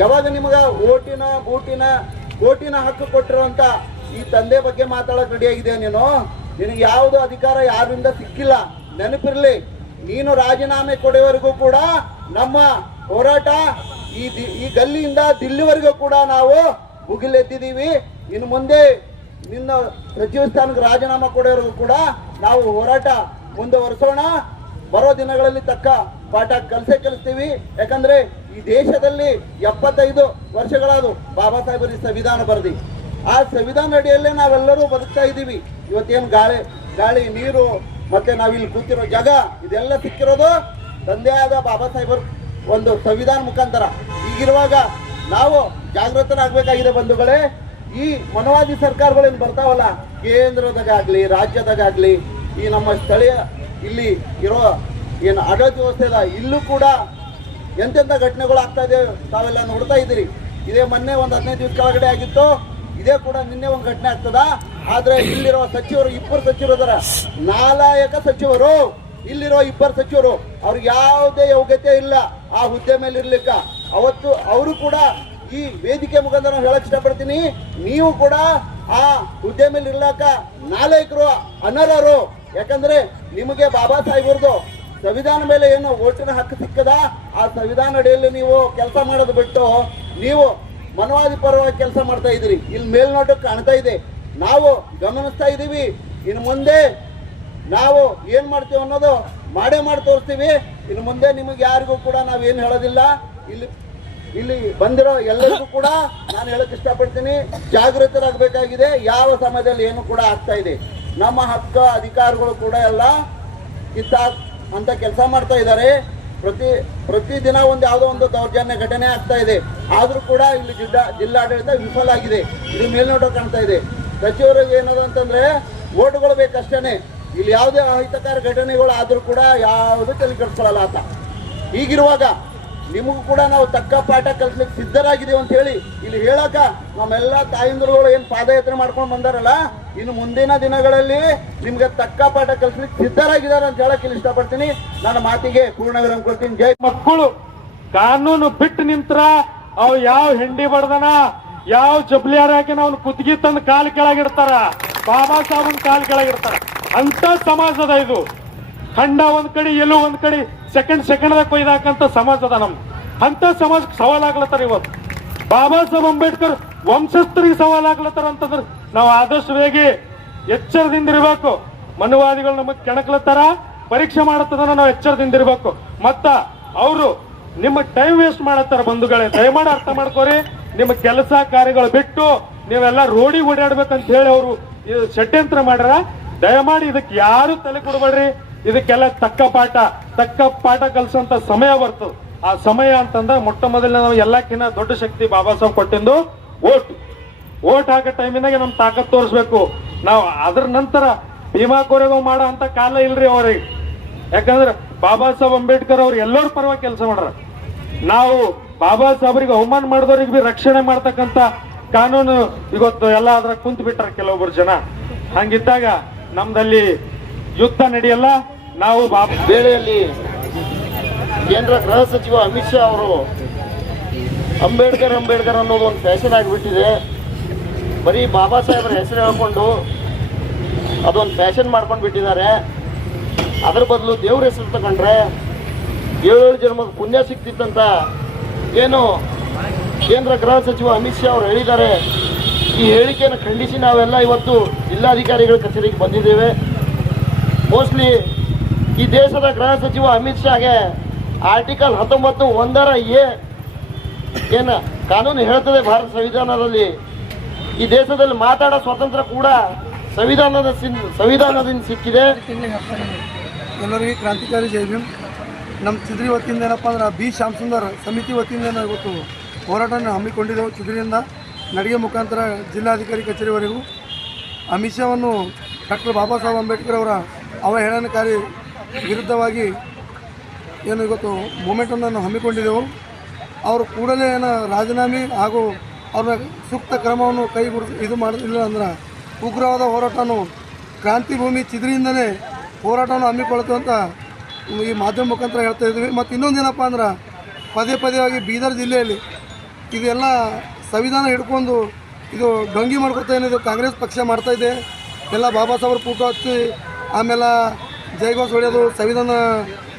ಯಾವಾಗ ನಿಮಗ ಓಟಿನ ಹಕ್ಕು ಕೊಟ್ಟಿರುವಂತ ಈ ತಂದೆ ಬಗ್ಗೆ ಮಾತಾಡಕ್ ರೆಡಿ ಆಗಿದೆಯಾ ನೀನು? ನಿನಗೆ ಯಾವುದು ಅಧಿಕಾರ ಯಾರಿಂದ ಸಿಕ್ಕಿಲ್ಲ. ನೆನಪಿರ್ಲಿ, ನೀನು ರಾಜೀನಾಮೆ ಕೊಡುವವರೆಗೂ ಕೂಡ ನಮ್ಮ ಹೋರಾಟ ಈ ಗಲ್ಲಿಯಿಂದ ದಿಲ್ಲಿವರೆಗೂ ಕೂಡ ನಾವು ಮುಗಿಲೆತ್ತಿದ್ದೀವಿ. ಇನ್ನು ಮುಂದೆ ನಿನ್ನ ಸಚಿವ ಸ್ಥಾನಕ್ಕೆ ರಾಜೀನಾಮೆ ಕೊಡೋವರೆಗೂ ಕೂಡ ನಾವು ಹೋರಾಟ ಮುಂದುವರಿಸೋಣ. ಬರೋ ದಿನಗಳಲ್ಲಿ ತಕ್ಕ ಪಾಠ ಕಲಿಸ್ತೀವಿ. ಯಾಕಂದ್ರೆ ಈ ದೇಶದಲ್ಲಿ 75 ವರ್ಷಗಳಾದವು ಬಾಬಾ ಸಾಹೇಬರು ಸಂವಿಧಾನ ಬರೆದಿ. ಆ ಸಂವಿಧಾನ ಅಡಿಯಲ್ಲೇ ನಾವೆಲ್ಲರೂ ಬದುಕ್ತಾ ಇದ್ದೀವಿ. ಇವತ್ತೇನು ಗಾಳಿ ನೀರು ಮತ್ತೆ ನಾವಿಲ್ಲಿ ಕೂತಿರೋ ಜಾಗ ಇದೆಲ್ಲ ಸಿಕ್ಕಿರೋದು ತಂದೆಯಾದ ಬಾಬಾ ಸಾಹೇಬರು ಒಂದು ಸಂವಿಧಾನ ಮುಖಾಂತರ. ಈಗಿರುವಾಗ ನಾವು ಜಾಗೃತರಾಗಬೇಕಾಗಿದೆ ಬಂಧುಗಳೇ. ಈ ಮನವಾದಿ ಸರ್ಕಾರಗಳೇನು ಬರ್ತಾವಲ್ಲ, ಕೇಂದ್ರದಾಗಲಿ ರಾಜ್ಯದಾಗಲಿ, ಈ ನಮ್ಮ ಸ್ಥಳೀಯ ಇಲ್ಲಿ ಇರೋ ಏನು ಆಡಳಿತ ವ್ಯವಸ್ಥೆ ಅದ, ಇಲ್ಲೂ ಕೂಡ ಎಂತೆಂಥ ಘಟನೆಗಳು ಆಗ್ತಾ ಇದೆ ತಾವೆಲ್ಲ ನೋಡ್ತಾ ಇದ್ದೀರಿ. ಇದೇ ಮೊನ್ನೆ ಒಂದು 15 ದಿವಸ ಕೆಳಗಡೆ ಆಗಿತ್ತು, ಇದೇ ಕೂಡ ನಿನ್ನೆ ಒಂದು ಘಟನೆ ಆಗ್ತದ. ಆದ್ರೆ ಇಲ್ಲಿರುವ ಸಚಿವರು 2 ಸಚಿವರು ಅದರ, ನಾಲಾಯಕ ಸಚಿವರು. ಇಲ್ಲಿರೋ 2 ಸಚಿವರು ಅವ್ರಿಗೆ ಯಾವುದೇ ಯೋಗ್ಯತೆ ಇಲ್ಲ ಆ ಹುದ್ದೆ ಮೇಲೆ ಇರ್ಲಿಕ್ಕ. ಅವತ್ತು ಅವರು ಕೂಡ ಈ ವೇದಿಕೆ ಮುಖಾಂತರ ನಾನು ಹೇಳಕ್ ಇಷ್ಟಪಡ್ತೀನಿ, ನೀವು ಕೂಡ ಆ ಹುದ್ದೆ ಮೇಲೆ ಇರ್ಲಾಕ ನಾಲಾಯಕರು, ಅನರ್ಹರು. ಯಾಕಂದ್ರೆ ನಿಮಗೆ ಬಾಬಾ ಸಾಹೇಬ್ರದ್ದು ಸಂವಿಧಾನ ಮೇಲೆ ಏನು ಓಟಿನ ಹಕ್ಕು ಸಿಕ್ಕದ, ಆ ಸಂವಿಧಾನ ಅಡಿಯಲ್ಲಿ ನೀವು ಕೆಲಸ ಮಾಡೋದು ಬಿಟ್ಟು ನೀವು ಮನವಾದಿ ಪರವಾಗಿ ಕೆಲಸ ಮಾಡ್ತಾ ಇದ್ದೀರಿ. ಇಲ್ಲಿ ಮೇಲ್ನೋಟಕ್ಕೆ ಕಾಣ್ತಾ ಇದೆ, ನಾವು ಗಮನಿಸ್ತಾ ಇದ್ದೀವಿ. ಇನ್ನು ಮುಂದೆ ನಾವು ಏನ್ ಮಾಡ್ತೀವಿ ಅನ್ನೋದು ಮಾಡಿ ತೋರಿಸ್ತೀವಿ. ಇನ್ನು ಮುಂದೆ ನಿಮಗೆ ಯಾರಿಗೂ ಕೂಡ ನಾವೇನು ಹೇಳೋದಿಲ್ಲ. ಇಲ್ಲಿ ಬಂದಿರೋ ಎಲ್ಲರಿಗೂ ಕೂಡ ನಾನು ಹೇಳಕ್ ಇಷ್ಟಪಡ್ತೀನಿ, ಜಾಗೃತರಾಗಬೇಕಾಗಿದೆ. ಯಾವ ಸಮಯದಲ್ಲಿ ಏನು ಕೂಡ ಆಗ್ತಾ ಇದೆ, ನಮ್ಮ ಹಕ್ಕು ಅಧಿಕಾರಗಳು ಕೂಡ ಎಲ್ಲ ಅಂತ ಕೆಲಸ ಮಾಡ್ತಾ ಇದ್ದಾರೆ. ಪ್ರತಿದಿನ ಯಾವುದೋ ಒಂದು ದೌರ್ಜನ್ಯ ಘಟನೆ ಆಗ್ತಾ ಇದೆ. ಆದ್ರೂ ಕೂಡ ಇಲ್ಲಿ ಜಿಲ್ಲಾಡಳಿತ ವಿಫಲ ಆಗಿದೆ. ಇದು ಮೇಲ್ನೋಟ ಕಾಣ್ತಾ ಇದೆ. ಸಚಿವರಿಗೆ ಏನದು ಅಂತಂದ್ರೆ ಓಟ್ಗಳು ಬೇಕಷ್ಟೇನೆ. ಇಲ್ಲಿ ಯಾವುದೇ ಅಹಿತಕರ ಘಟನೆಗಳು ಆದ್ರೂ ಕೂಡ ಯಾವುದು ತಲೆ ಕೆಡಿಸ್ಕೊಳ್ಳಲ್ಲ ಆತ. ಹೀಗಿರುವಾಗ ನಿಮಗೂ ಕೂಡ ನಾವು ತಕ್ಕ ಪಾಠ ಕಲಿಸ್ಲಿಕ್ಕೆ ಸಿದ್ಧರಾಗಿದ್ದೀವಿ ಅಂತ ಹೇಳಿ ಇಲ್ಲಿ ಹೇಳಕ ನಮ್ಮೆಲ್ಲ ತಾಯಂದಿರುಗಳು ಏನು ಪಾದಯಾತ್ರೆ ಮಾಡ್ಕೊಂಡು ಬಂದಾರಲ್ಲ, ಇನ್ನು ಮುಂದಿನ ದಿನಗಳಲ್ಲಿ ನಿಮ್ಗೆ ತಕ್ಕ ಪಾಠ ಕಲಿಸ್ಲಿಕ್ಕೆ ಸಿದ್ಧರಾಗಿದ್ದಾರೆ ಅಂತ ಹೇಳಕ್ ಇಲ್ಲಿ ಇಷ್ಟಪಡ್ತೀನಿ. ನನ್ನ ಮಾತಿಗೆ ಪೂರ್ಣ ವಿರಾಮ ಕೊಡ್ತೀನಿ. ಜೈ. ಮಕ್ಕಳು ಕಾನೂನು ಬಿಟ್ಟು ನಿಂತ್ರ ಅವ್ ಯಾವ ಹೆಂಡಿ ಬಡ್ದನ, ಯಾವ ಜಬ್ಲಿಯಾರ ಹಾಕಿನ ಅವ್ನ ಕುತ್ತಿಗೆ ತಂದು ಕಾಲ್ ಕೆಳಗಿಡ್ತಾರ, ಬಾಬಾ ಸಾಹೇಬನ್ ಕಾಲ್ ಕೆಳಗಿಡ್ತಾರ. ಅಂತ ಸಮಾಜದ ಇದು. ಖಂಡ ಒಂದ್ ಕಡೆ, ಎಲ್ಲೋ ಒಂದ್ ಕಡೆ ಸೆಕೆಂಡ್ದಾಗ ಕೊಯ್ದಾಕಂತ ಸಮಾಜ ಅದ ನಮ್ದು. ಅಂತ ಸಮಾಜಕ್ಕೆ ಸವಾಲಾಗ್ಲತ್ತಾರ ಇವತ್ತು. ಬಾಬಾ ಸಾಹೇಬ್ ಅಂಬೇಡ್ಕರ್ ವಂಶಸ್ಥರಿಗೆ ಸವಾಲಾಗ್ಲತ್ತಾರ ಅಂತಂದ್ರೆ ನಾವು ಆದಷ್ಟು ಬೇಗ ಎಚ್ಚರದಿಂದ ಇರಬೇಕು. ಮನುವಾದಿಗಳು ನಮಗ್ ಕೆಣಕ್ಲತ್ತಾರ, ಪರೀಕ್ಷೆ ಮಾಡತ್ತದನ್ನ ನಾವು ಎಚ್ಚರದಿಂದ ಇರಬೇಕು. ಮತ್ತ ಅವರು ನಿಮ್ಮ ಟೈಮ್ ವೇಸ್ಟ್ ಮಾಡತ್ತಾರ ಬಂಧುಗಳೇ. ದಯಮಾಡಿ ಅರ್ಥ ಮಾಡ್ಕೋರಿ. ನಿಮ್ಮ ಕೆಲಸ ಕಾರ್ಯಗಳು ಬಿಟ್ಟು ನೀವೆಲ್ಲ ರೋಡಿಗೆ ಓಡಾಡ್ಬೇಕಂತ ಹೇಳಿ ಅವರು ಷಡ್ಯಂತ್ರ ಮಾಡ್ಯಾರ. ದಯಮಾಡಿ ಇದಕ್ಕೆ ಯಾರು ತಲೆ ಕೊಡಬೇಡ್ರಿ. ಇದಕ್ಕೆಲ್ಲ ತಕ್ಕ ಪಾಠ ಕಲಿಸಂತ ಸಮಯ ಬರ್ತದೆ. ಆ ಸಮಯ ಅಂತಂದ್ರೆ ಮೊಟ್ಟ ಮೊದಲನೇ ನಾವು ಎಲ್ಲಕ್ಕಿಂತ ದೊಡ್ಡ ಶಕ್ತಿ ಬಾಬಾ ಸಾಹೇಬ್ ಕೊಟ್ಟಿದ್ದು ಓಟ್ ಹಾಕೋ ಟೈಮಿನಾಗ ನಮ್ ತಾಕತ್ ತೋರಿಸ್ಬೇಕು ನಾವು. ಅದ್ರ ನಂತರ ಭೀಮಾ ಕೋರೆಗಾಂವ್ ಮಾಡೋ ಅಂತ ಕಾಲ ಇಲ್ರಿ ಅವ್ರಿಗೆ. ಯಾಕಂದ್ರೆ ಬಾಬಾ ಸಾಹೇಬ್ ಅಂಬೇಡ್ಕರ್ ಅವ್ರು ಎಲ್ಲರ ಪರವಾಗಿ ಕೆಲಸ ಮಾಡ್ರ. ನಾವು ಬಾಬಾ ಸಾಹೇಬ್ರಿಗೆ ಅವಮಾನ ಮಾಡಿದವ್ರಿಗೆ ಬಿ ರಕ್ಷಣೆ ಮಾಡ್ತಕ್ಕಂಥ ಕಾನೂನು ಇವತ್ತು ಎಲ್ಲ ಅದ್ರ ಕುಂತು ಬಿಟ್ರ ಕೆಲವೊಬ್ಬರು ಜನ. ಹಂಗಿದ್ದಾಗ ನಮ್ದಲ್ಲಿ ಯುದ್ಧ ನಡೆಯಲ್ಲ. ನಾವು ವೇಳೆಯಲ್ಲಿ ಕೇಂದ್ರ ಗೃಹ ಸಚಿವ ಅಮಿತ್ ಶಾ ಅವರು ಅಂಬೇಡ್ಕರ್ ಅನ್ನೋದು ಒಂದು ಫ್ಯಾಷನ್ ಆಗಿಬಿಟ್ಟಿದೆ. ಬರೀ ಬಾಬಾ ಸಾಹೇಬರ ಹೆಸರು ಹೇಳ್ಕೊಂಡು ಅದೊಂದು ಫ್ಯಾಷನ್ ಮಾಡ್ಕೊಂಡು ಬಿಟ್ಟಿದ್ದಾರೆ. ಅದರ ಬದಲು ದೇವ್ರ ಹೆಸರು ತಗೊಂಡ್ರೆ 7 ಜನ್ಮದ ಪುಣ್ಯ ಸಿಕ್ತಿತ್ತಂತ ಏನು ಕೇಂದ್ರ ಗೃಹ ಸಚಿವ ಅಮಿತ್ ಶಾ ಅವರು ಹೇಳಿದ್ದಾರೆ. ಈ ಹೇಳಿಕೆಯನ್ನು ಖಂಡಿಸಿ ನಾವೆಲ್ಲ ಇವತ್ತು ಜಿಲ್ಲಾಧಿಕಾರಿಗಳ ಕಚೇರಿಗೆ ಬಂದಿದ್ದೇವೆ. ಮೋಸ್ಟ್ಲಿ ಈ ದೇಶದ ಗೃಹ ಸಚಿವ ಅಮಿತ್ ಶಾಗೆ ಆರ್ಟಿಕಲ್ 19(1) ಏನು ಕಾನೂನು ಹೇಳ್ತದೆ ಭಾರತ ಸಂವಿಧಾನದಲ್ಲಿ, ಈ ದೇಶದಲ್ಲಿ ಮಾತಾಡೋ ಸ್ವಾತಂತ್ರ್ಯ ಕೂಡ ಸಂವಿಧಾನದಿಂದ ಸಿಕ್ಕಿದೆ. ಎಲ್ಲರಿಗೆ ಕ್ರಾಂತಿಕಾರಿ ಜೈ ಭೀಮ್. ನಮ್ಮ ಚಿದ್ರಿ ವತಿಯಿಂದ ಏನಪ್ಪ ಅಂದ್ರೆ ಬಿ ಶ್ಯಾಮಸುಂದರ್ ಸಮಿತಿ ವತಿಯಿಂದ ಇವತ್ತು ಹೋರಾಟನ ಹಮ್ಮಿಕೊಂಡಿದ್ದೆವು. ಚಿದ್ರಿಯಿಂದ ನಡಿಗೆ ಮುಖಾಂತರ ಜಿಲ್ಲಾಧಿಕಾರಿ ಕಚೇರಿವರೆಗೂ ಅಮಿತ್ ಶಾವನ್ನು ಡಾಕ್ಟರ್ ಬಾಬಾ ಸಾಹೇಬ್ ಅಂಬೇಡ್ಕರ್ ಅವರ ಅವಹೇಳನಕಾರಿ ವಿರುದ್ಧವಾಗಿ ಏನು ಇವತ್ತು ಮೂಮೆಂಟನ್ನು ನಾವು ಹಮ್ಮಿಕೊಂಡಿದ್ದೆವು. ಅವರು ಕೂಡಲೇ ಏನು ರಾಜೀನಾಮೆ ಹಾಗೂ ಅವ್ರ ಸೂಕ್ತ ಕ್ರಮವನ್ನು ಇದು ಮಾಡೋದಿಲ್ಲ ಅಂದ್ರೆ ಉಗ್ರವಾದ ಹೋರಾಟವನ್ನು ಕ್ರಾಂತಿ ಭೂಮಿ ಚಿದ್ರಿಯಿಂದಲೇ ಹೋರಾಟವನ್ನು ಹಮ್ಮಿಕೊಳ್ತೀವಿ ಅಂತ ಈ ಮಾಧ್ಯಮ ಮುಖಾಂತರ ಹೇಳ್ತಾ ಇದ್ದೀವಿ. ಮತ್ತು ಇನ್ನೊಂದೇನಪ್ಪ ಅಂದ್ರೆ ಪದೇ ಬೀದರ್ ಜಿಲ್ಲೆಯಲ್ಲಿ ಇದೆಲ್ಲ ಸಂವಿಧಾನ ಹಿಡ್ಕೊಂಡು ಇದು ಡೊಂಗಿ ಮಾಡ್ಕೊತಾ ಏನಿದು ಕಾಂಗ್ರೆಸ್ ಪಕ್ಷ ಮಾಡ್ತಾಯಿದೆ. ಎಲ್ಲ ಬಾಬಾ ಸಾಹೇಬ್ರ ಫೋಟೋ ಹಚ್ಚಿ ಆಮೇಲೆ ಜೈಘೋಷ ಹೊಡೆಯೋದು, ಸಂವಿಧಾನ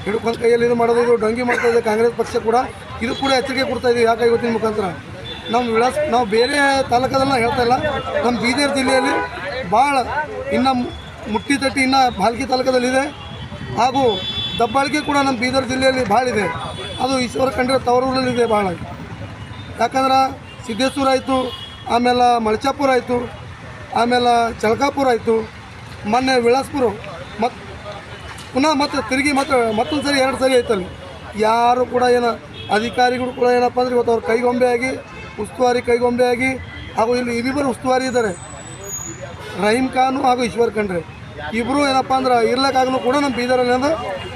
ಹಿಡ್ಕೊಂಡು ಕೈಯಲ್ಲಿ ಇದು ಮಾಡೋದು, ಇದು ಡಂಗಿ ಮಾಡ್ತಾ ಇದೆ ಕಾಂಗ್ರೆಸ್ ಪಕ್ಷ ಕೂಡ. ಇದು ಕೂಡ ಎಚ್ಚರಿಕೆ ಕೊಡ್ತಾ ಇದೀವಿ. ಯಾಕೆ ಇವತ್ತಿನ ಮುಖಾಂತರ ನಾವು ಬೇರೆ ತಾಲೂಕದಲ್ಲ ಹೇಳ್ತಾ ಇಲ್ಲ, ನಮ್ಮ ಬೀದರ್ ಜಿಲ್ಲೆಯಲ್ಲಿ ಭಾಳ ಇನ್ನು ಮುಟ್ಟಿ ತಟ್ಟಿ ಇನ್ನು ಭಾಲ್ಕಿ ತಾಲೂಕದಲ್ಲಿದೆ, ಹಾಗೂ ದಬ್ಬಾಳಿಕೆ ಕೂಡ ನಮ್ಮ ಬೀದರ್ ಜಿಲ್ಲೆಯಲ್ಲಿ ಭಾಳ ಇದೆ. ಅದು ಈಶ್ವರ ಖಂಡ್ರೆ ತವರೂರಲ್ಲಿದೆ ಭಾಳ. ಯಾಕಂದ್ರೆ ಸಿದ್ದೇಶ್ವರ ಆಯಿತು, ಆಮೇಲೆ ಮಳಚಾಪುರ ಆಯಿತು, ಆಮೇಲೆ ಚಳಕಾಪುರ ಆಯಿತು, ಮೊನ್ನೆ ವಿಳಾಸ್ಪುರ, ಮತ್ತು ಪುನಃ ಮತ್ತೆ ತಿರುಗಿ ಮತ್ತೊಂದು ಸರಿ 2 ಸರಿ ಆಯ್ತಲ್ಲಿ. ಯಾರು ಕೂಡ ಏನು ಅಧಿಕಾರಿಗಳು ಕೂಡ ಏನಪ್ಪ ಅಂದರೆ ಇವತ್ತು ಅವ್ರು ಕೈಗೊಂಬೆಯಾಗಿ, ಉಸ್ತುವಾರಿ ಕೈಗೊಂಬೆಯಾಗಿ, ಹಾಗೂ ಇಲ್ಲಿ ಇಬ್ಬರು ಉಸ್ತುವಾರಿ ಇದ್ದಾರೆ, ರಹೀಮ್ ಖಾನು ಹಾಗೂ ಈಶ್ವರ್ ಖಂಡ್ರೆ. ಇಬ್ಬರು ಏನಪ್ಪ ಅಂದ್ರೆ ಇರ್ಲಿಕ್ಕಾಗಲೂ ಕೂಡ ನಮ್ಮ ಬೀದರಲ್ಲಿ ಅಂದ್ರೆ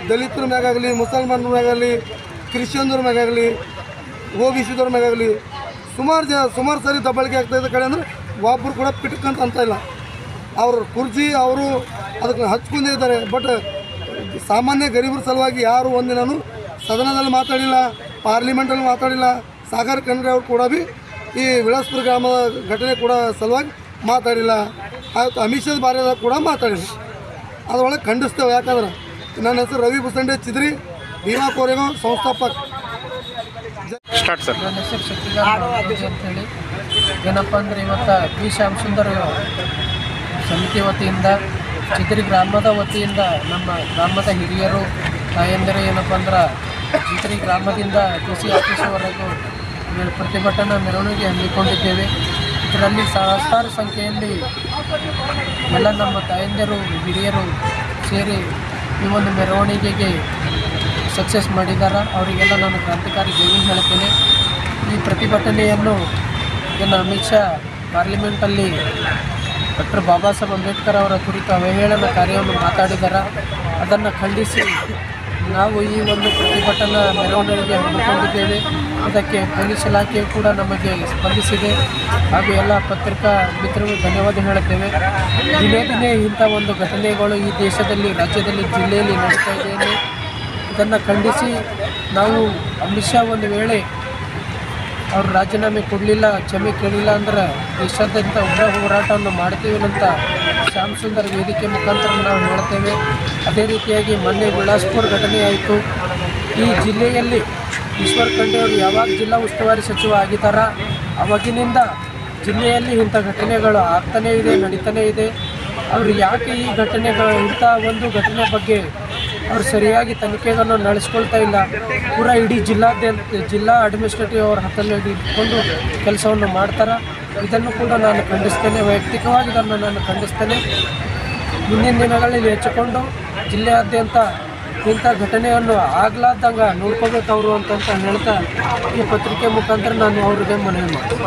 ದಲಿತರ ಮ್ಯಾಗಾಗಲಿ, ಮುಸಲ್ಮಾನರ ಮ್ಯಾಗಾಗಲಿ, ಕ್ರಿಶ್ಚಿಯನ್ದ್ರ ಮ್ಯಾಗಾಗಲಿ, OBC ದವ್ರ ಮ್ಯಾಗಾಗಲಿ ಸುಮಾರು ಸರಿ ದಬ್ಬಾಳಿಕೆ ಆಗ್ತಾಯಿದ್ದ ಕಡೆ ಅಂದರೆ ಒಬ್ಬರು ಕೂಡ ಪಿಟ್ಕಂತ ಇಲ್ಲ. ಅವ್ರ ಕುರ್ಚಿ ಅವರು ಅದಕ್ಕೆ ಹಚ್ಕೊಂಡಿದ್ದಾರೆ. ಬಟ್ ಸಾಮಾನ್ಯ ಗರೀಬರ ಸಲುವಾಗಿ ಯಾರು ಒಂದಿನೂ ಸದನದಲ್ಲಿ ಮಾತಾಡಿಲ್ಲ, ಪಾರ್ಲಿಮೆಂಟಲ್ಲಿ ಮಾತಾಡಿಲ್ಲ. ಸಾಗರ್ ಖಂಡ್ರೆ ಅವರು ಕೂಡ ಈ ವಿಳಾಸ್ಪುರ ಗ್ರಾಮದ ಘಟನೆ ಕೂಡ ಸಲುವಾಗಿ ಮಾತಾಡಿಲ್ಲ. ಆಯ್ತು, ಅಮಿತ್ ಶಾ ಬಾರ್ಯದಾಗ ಕೂಡ ಮಾತಾಡಿಲ್ಲ. ಅದರೊಳಗೆ ಖಂಡಿಸ್ತೇವೆ. ಯಾಕಂದ್ರೆ ನನ್ನ ಹೆಸರು ರವಿ ಬುಸಂಡೆ ಚಿದ್ರಿ, ಭೀಮಾ ಕೋರೆಗಾಂವ್ ಸಂಸ್ಥಾಪಕ. ನನ್ನ ಹೆಸರು ಶಕ್ತಿಗಾರ್ ಅಂತೇಳಿ. ಏನಪ್ಪ ಅಂದರೆ ಇವತ್ತು ಬಿ ಶ್ಯಾಮ್ ಸುಂದರ್ ಸಮಿತಿ ವತಿಯಿಂದ, ಚಿದ್ರಿ ಗ್ರಾಮದ ವತಿಯಿಂದ ನಮ್ಮ ಗ್ರಾಮದ ಹಿರಿಯರು ತಾಯಂದಿರು ಏನಪ್ಪ ಅಂದ್ರೆ ಚಿದ್ರಿ ಗ್ರಾಮದಿಂದ DC ಆಫೀಸ್ವರೆಗೂ ಪ್ರತಿಭಟನಾ ಮೆರವಣಿಗೆ ಹಮ್ಮಿಕೊಂಡಿದ್ದೇವೆ. ಇದರಲ್ಲಿ ಸಹಸ್ರಾರು ಸಂಖ್ಯೆಯಲ್ಲಿ ಎಲ್ಲ ನಮ್ಮ ತಾಯಂದಿರು ಹಿರಿಯರು ಸೇರಿ ಈ ಒಂದು ಮೆರವಣಿಗೆಗೆ ಸಕ್ಸಸ್ ಮಾಡಿದ್ದಾರೆ. ಅವರಿಗೆಲ್ಲ ನಾನು ಕ್ರಾಂತಿಕಾರಿ ಜೈ ಹೇಳ್ತೇನೆ. ಈ ಪ್ರತಿಭಟನೆಯನ್ನು ಅಮಿತ್ ಶಾ ಪಾರ್ಲಿಮೆಂಟಲ್ಲಿ ಡಾಕ್ಟರ್ ಬಾಬಾ ಸಾಹೇಬ್ ಅಂಬೇಡ್ಕರ್ ಅವರ ಕುರಿತು ಅವಹೇಳನ ಕಾರ್ಯವನ್ನು ಮಾತಾಡಿದ್ದಾರೆ. ಅದನ್ನು ಖಂಡಿಸಿ ನಾವು ಈ ಒಂದು ಪ್ರತಿಭಟನಾ ಮೆರವಣಿಗೆ ಹಮ್ಮಿಕೊಂಡಿದ್ದೇವೆ. ಇದಕ್ಕೆ ಪೊಲೀಸ್ ಇಲಾಖೆಯು ಕೂಡ ನಮಗೆ ಸ್ಪಂದಿಸಿದೆ, ಹಾಗೂ ಎಲ್ಲ ಪತ್ರಿಕಾ ಮಿತ್ರರು ಧನ್ಯವಾದ ಹೇಳುತ್ತೇವೆ. ದಿನೇ ದಿನೇ ಇಂಥ ಒಂದು ಘಟನೆಗಳು ಈ ದೇಶದಲ್ಲಿ, ರಾಜ್ಯದಲ್ಲಿ, ಜಿಲ್ಲೆಯಲ್ಲಿ ನಡೀತಾ ಇದೆ. ಇದನ್ನು ಖಂಡಿಸಿ ನಾವು ಅಮಿತ್ ಶಾ ಒಂದು ವೇಳೆ ಅವರು ರಾಜೀನಾಮೆ ಕೊಡಲಿಲ್ಲ, ಕ್ಷಮೆ ಕೇಳಿಲ್ಲ ಅಂದ್ರೆ ದೇಶಾದ್ಯಂತ ಉಗ್ರ ಹೋರಾಟವನ್ನು ಮಾಡ್ತೀವಿ ಅಂತ ಶ್ಯಾಮ್ ಸುಂದರ್ ವೇದಿಕೆ ಮುಖಾಂತರ ನಾವು ಹೇಳ್ತೇವೆ. ಅದೇ ರೀತಿಯಾಗಿ ಮೊನ್ನೆ ವಿಳಾಸ್ಪುರ ಘಟನೆ ಆಯಿತು. ಈ ಜಿಲ್ಲೆಯಲ್ಲಿ ಈಶ್ವರ್ ಖಂಡ್ರೆ ಅವರು ಯಾವಾಗ ಜಿಲ್ಲಾ ಉಸ್ತುವಾರಿ ಸಚಿವ ಆಗಿದ್ದಾರ ಅವಾಗಿನಿಂದ ಜಿಲ್ಲೆಯಲ್ಲಿ ಇಂಥ ಘಟನೆಗಳು ಆಗ್ತಾನೇ ಇದೆ, ನಡೀತಾನೇ ಇದೆ. ಅವರು ಯಾಕೆ ಈ ಘಟನೆಗಳು, ಇಂಥ ಒಂದು ಘಟನೆ ಬಗ್ಗೆ ಅವರು ಸರಿಯಾಗಿ ತನಿಖೆಗಳನ್ನು ನಡೆಸ್ಕೊಳ್ತಾ ಇಲ್ಲ. ಪೂರಾ ಇಡೀ ಜಿಲ್ಲಾ ಅಡ್ಮಿನಿಸ್ಟ್ರೇಟಿವ್ ಅವ್ರ ಹತ್ತಲ್ಲಿ ಇಟ್ಕೊಂಡು ಕೆಲಸವನ್ನು ಮಾಡ್ತಾರೆ. ಇದನ್ನು ಕೂಡ ನಾನು ಖಂಡಿಸ್ತೇನೆ. ವೈಯಕ್ತಿಕವಾಗಿ ಇದನ್ನು ನಾನು ಖಂಡಿಸ್ತೇನೆ. ಮುಂದಿನ ದಿನಗಳಲ್ಲಿ ಹೆಚ್ಚಿಕೊಂಡು ಜಿಲ್ಲೆಯಾದ್ಯಂತ ಇಂಥ ಘಟನೆಯನ್ನು ಆಗ್ಲಾರ್ದಂಗೆ ನೋಡ್ಕೋಬೇಕು ಅವರು ಅಂತ ಹೇಳ್ತಾ ಈ ಪತ್ರಿಕೆ ಮುಖಾಂತರ ನಾನು ಅವರಿಗೆ ಮನವಿ ಮಾಡ್ತೀನಿ.